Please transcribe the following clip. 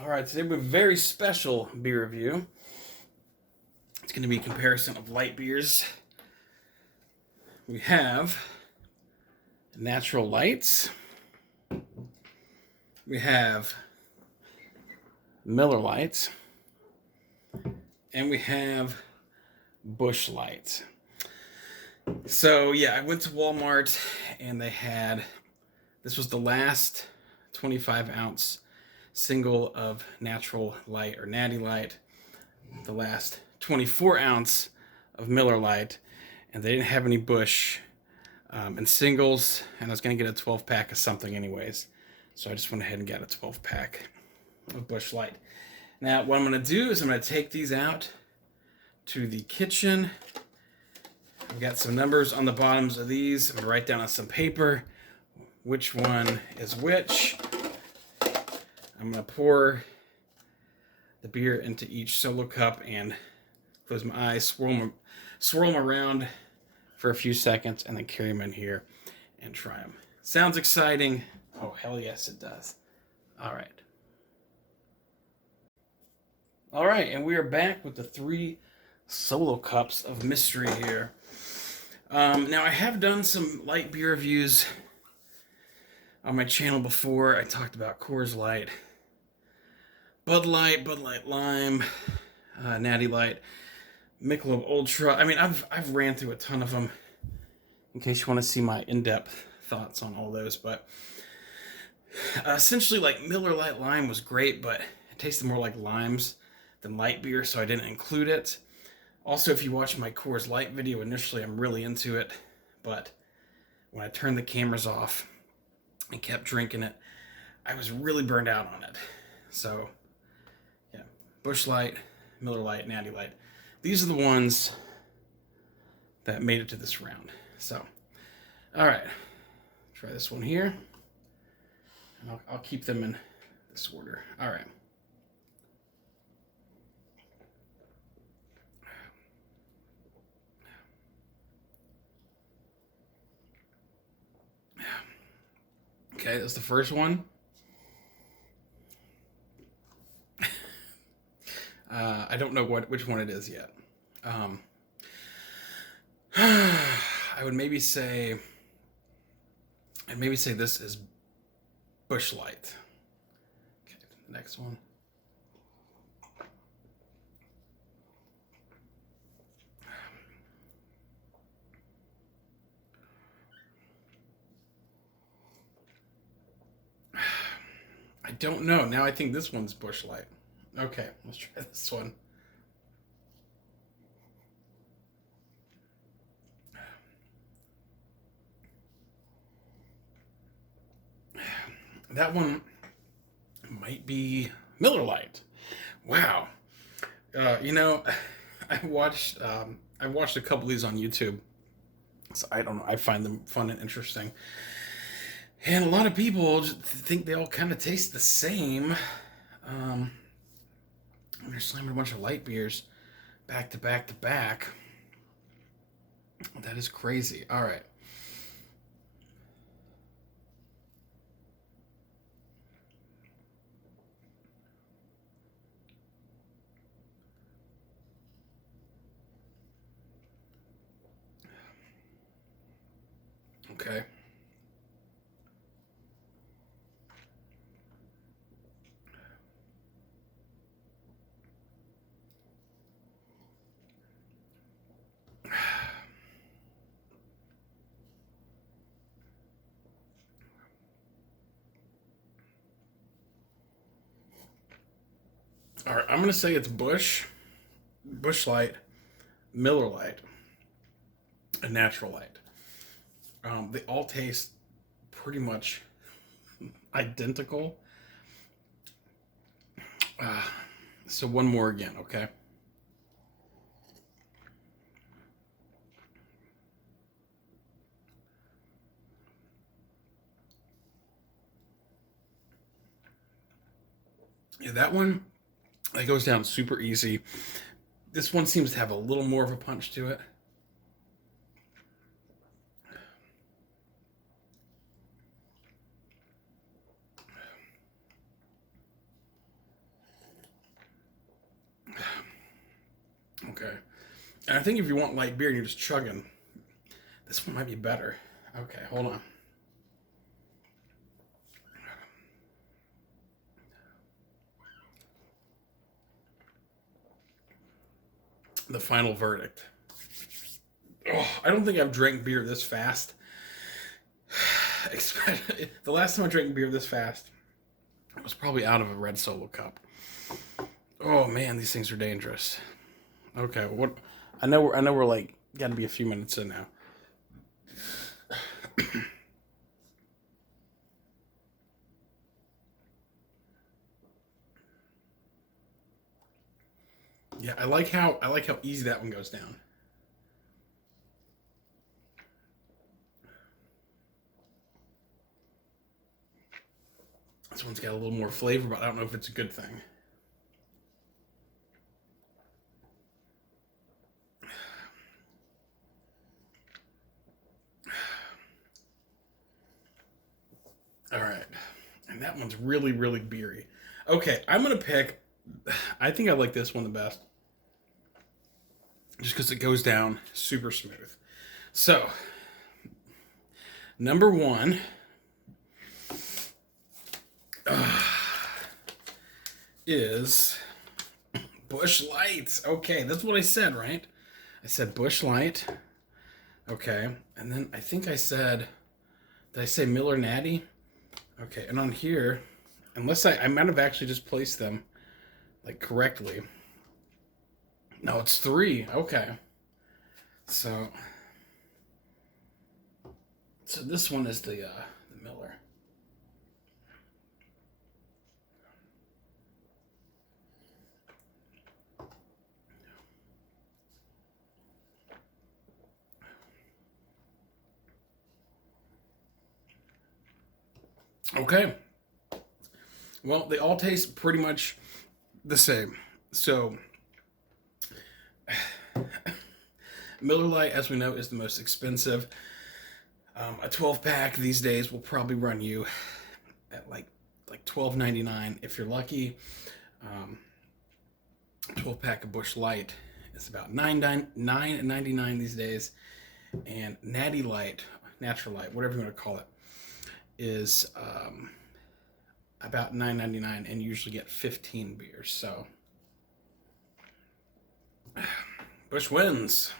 All right, today we have a very special beer review. It's going to be a comparison of light beers. We have Natural Lights. We have Miller Light. And we have Busch Light. So, yeah, I went to Walmart and they had, this was the last 25-ounce single of Natural Light or Natty Light, the last 24-ounce of Miller Lite, and they didn't have any Busch in singles, and I was going to get a 12-pack of something anyways, so I just went ahead and got a 12-pack of Busch Light. Now, what I'm going to do is I'm going to take these out to the kitchen. I've got some numbers on the bottoms of these. I'm going to write down on some paper which one is which. I'm going to pour the beer into each solo cup and close my eyes, swirl them around for a few seconds, and then carry them in here and try them. Sounds exciting. Oh, hell yes, it does. All right. All right, and we are back with the 3 solo cups of mystery here. Now, I have done some light beer reviews on my channel before. I talked about Coors Light, Bud Light Lime, Natty Light, Michelob Ultra. I mean, I've ran through a ton of them in case you want to see my in-depth thoughts on all those. But essentially, like, Miller Lite Lime was great, but it tasted more like limes than light beer, so I didn't include it. Also, if you watch my Coors Light video initially, I'm really into it, but when I turned the cameras off and kept drinking it, I was really burned out on it. So, yeah, Busch Light, Miller Lite, Natty Light. These are the ones that made it to this round. So, all right, try this one here, and I'll keep them in this order. All right. Okay, that's the first one. I don't know which one it is yet. I would maybe say this is Busch Light. Okay, the next one. I don't know. Now I think this one's Busch Light. Okay, let's try this one. That one might be Miller Lite. Wow. I watched a couple of these on YouTube. So I don't know. I find them fun and interesting. And a lot of people just think they all kind of taste the same. They're slamming a bunch of light beers back to back to back. That is crazy. All right. Okay. All right, I'm going to say it's Busch Light, Miller Lite, and Natural Light. They all taste pretty much identical. So one more again, okay? Yeah, that one, it goes down super easy. This one seems to have a little more of a punch to it. And I think if you want light beer and you're just chugging, this one might be better. Okay, hold on. The final verdict. Oh, I don't think I've drank beer this fast. The last time I drank beer this fast, I was probably out of a red Solo cup. Oh man, these things are dangerous. Okay, what? I know we're like got to be a few minutes in now. Yeah, I like how easy that one goes down. This one's got a little more flavor, but I don't know if it's a good thing. All right, and that one's really, really beery. Okay, I'm gonna pick. I think I like this one the best, just because it goes down super smooth. So, number one is Busch Light. Okay, that's what I said, right? I said Busch Light. Okay, and then I think I said, did I say Miller Natty? Okay, and on here, unless I might have actually just placed them like correctly. No, it's 3. Okay, so this one is the Miller. Okay. Well, they all taste pretty much the same. So, Miller Lite, as we know, is the most expensive. A 12 pack these days will probably run you at like $12.99 if you're lucky. 12 pack of Busch Light is about $9.99 these days, and Natty Light, Natural Light, whatever you want to call it, is about $9.99, and you usually get 15 beers. So Busch wins.